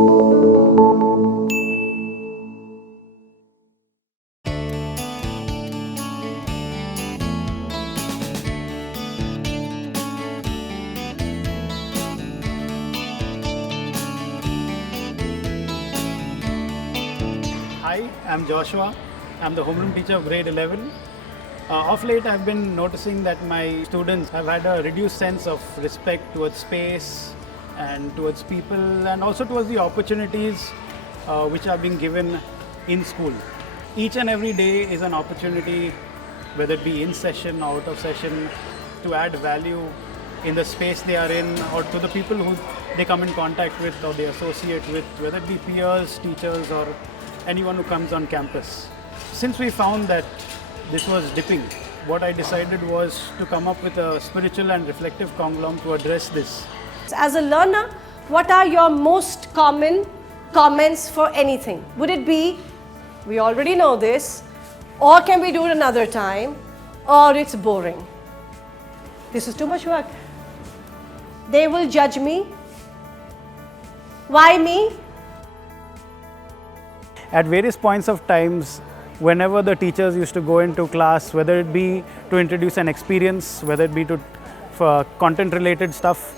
Hi, I'm Joshua. I'm the homeroom teacher of grade 11. Of late, I've been noticing that my students have had a reduced sense of respect towards space and towards people, and also towards the opportunities which are being given in school. Each and every day is an opportunity, whether it be in session or out of session, to add value in the space they are in, or to the people who they come in contact with or they associate with, whether it be peers, teachers, or anyone who comes on campus. Since we found that this was dipping, what I decided was to come up with a spiritual and reflective Conglom to address this. As a learner, what are your most common comments for anything? Would it be, we already know this, or can we do it another time, or it's boring? This is too much work. They will judge me. Why me? At various points of times, whenever the teachers used to go into class, whether it be to introduce an experience, whether it be for content related stuff,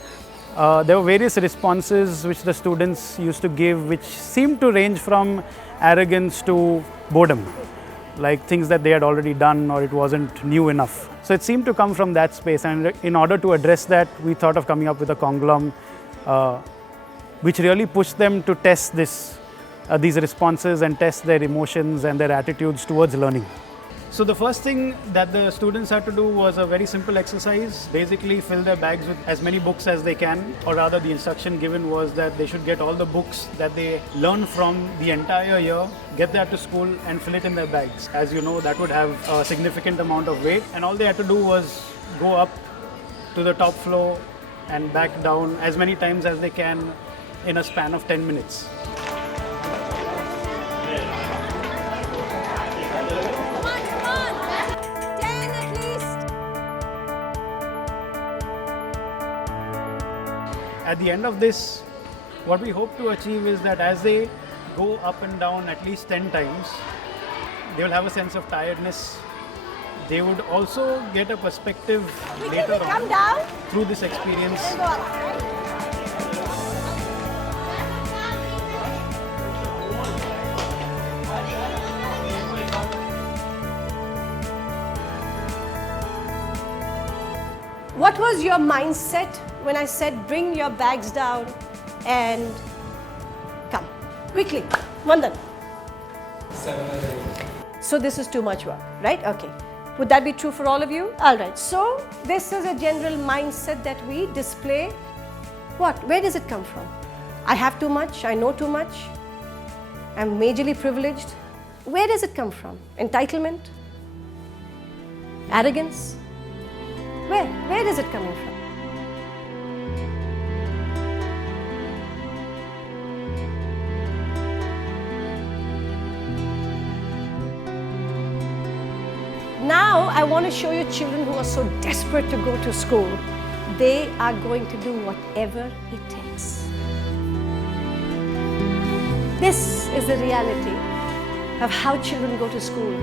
there were various responses which the students used to give, which seemed to range from arrogance to boredom, like things that they had already done or it wasn't new enough. So it seemed to come from that space, and in order to address that, we thought of coming up with a Conglom which really pushed them to test these responses and test their emotions and their attitudes towards learning. So the first thing that the students had to do was a very simple exercise. Basically fill their bags with as many books as they can, or rather the instruction given was that they should get all the books that they learn from the entire year, get that to school and fill it in their bags. As you know, that would have a significant amount of weight, and all they had to do was go up to the top floor and back down as many times as they can in a span of 10 minutes. At the end of this, what we hope to achieve is that as they go up and down at least 10 times, they will have a sense of tiredness. They would also get a perspective later on through this experience. What was your mindset when I said bring your bags down and come? Quickly, Vandan. 7 or 8. So this is too much work, right? Okay. Would that be true for all of you? All right. So this is a general mindset that we display. What? Where does it come from? I have too much, I know too much, I'm majorly privileged. Where does it come from? Entitlement? Arrogance? Where is it coming from? Now I want to show you children who are so desperate to go to school. They are going to do whatever it takes. This is the reality of how children go to school.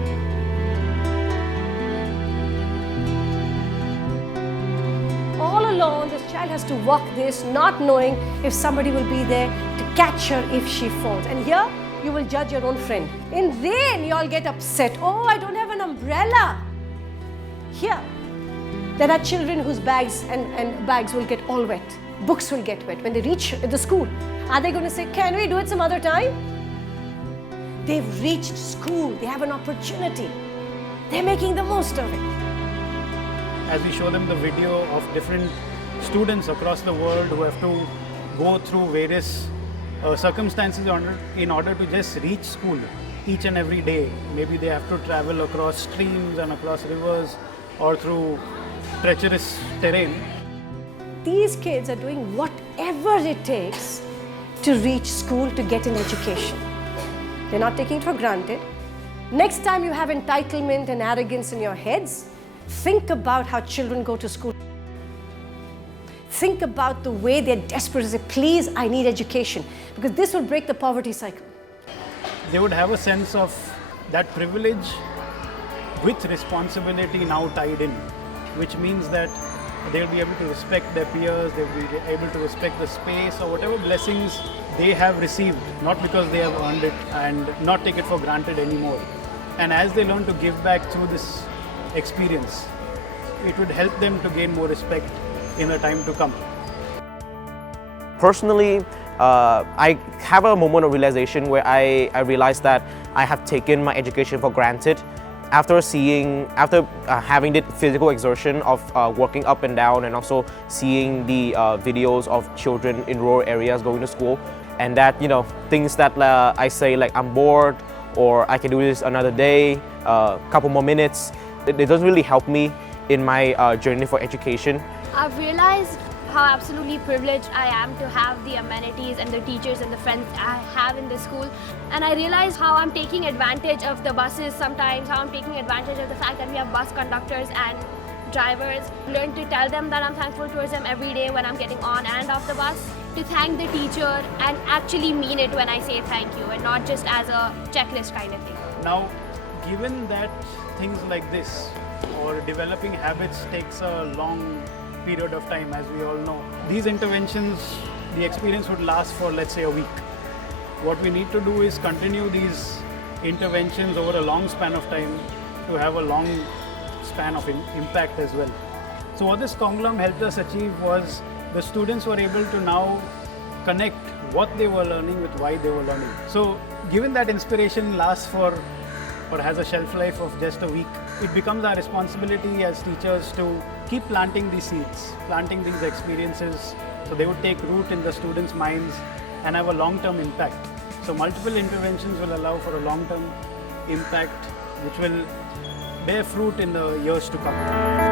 All alone, this child has to walk this, not knowing if somebody will be there to catch her if she falls. And here, you will judge your own friend. In rain, you all get upset. Oh, I don't have an umbrella. Here, there are children whose bags and bags will get all wet. Books will get wet when they reach the school. Are they going to say, can we do it some other time? They've reached school. They have an opportunity. They're making the most of it. As we show them the video of different students across the world who have to go through various circumstances in order to just reach school each and every day. Maybe they have to travel across streams and across rivers or through treacherous terrain. These kids are doing whatever it takes to reach school, to get an education. They're not taking it for granted. Next time you have entitlement and arrogance in your heads, think about how children go to school. think about the way they're desperate to say, please, I need education, because this will break the poverty cycle. They would have a sense of that privilege with responsibility now tied in, which means that they'll be able to respect their peers, they'll be able to respect the space or whatever blessings they have received, not because they have earned it, and not take it for granted anymore. And as they learn to give back through this experience, it would help them to gain more respect in the time to come. Personally, I have a moment of realization where I realized that I have taken my education for granted. After having the physical exertion of working up and down, and also seeing the videos of children in rural areas going to school, and that, things that I say like I'm bored or I can do this another day, couple more minutes, it doesn't really help me in my journey for education. I've realized how absolutely privileged I am to have the amenities and the teachers and the friends I have in the school. And I realize how I'm taking advantage of the buses sometimes, how I'm taking advantage of the fact that we have bus conductors and drivers. Learn to tell them that I'm thankful towards them every day when I'm getting on and off the bus. To thank the teacher and actually mean it when I say thank you, and not just as a checklist kind of thing. Now, given that things like this or developing habits takes a long period of time, as we all know, these interventions, the experience would last for, let's say, a week. What we need to do is continue these interventions over a long span of time to have a long span of impact as well. So what this Conglom helped us achieve was the students were able to now connect what they were learning with why they were learning. So given that inspiration lasts for or has a shelf life of just a week, it becomes our responsibility as teachers to keep planting these seeds, planting these experiences, so they would take root in the students' minds and have a long-term impact. So multiple interventions will allow for a long-term impact which will bear fruit in the years to come.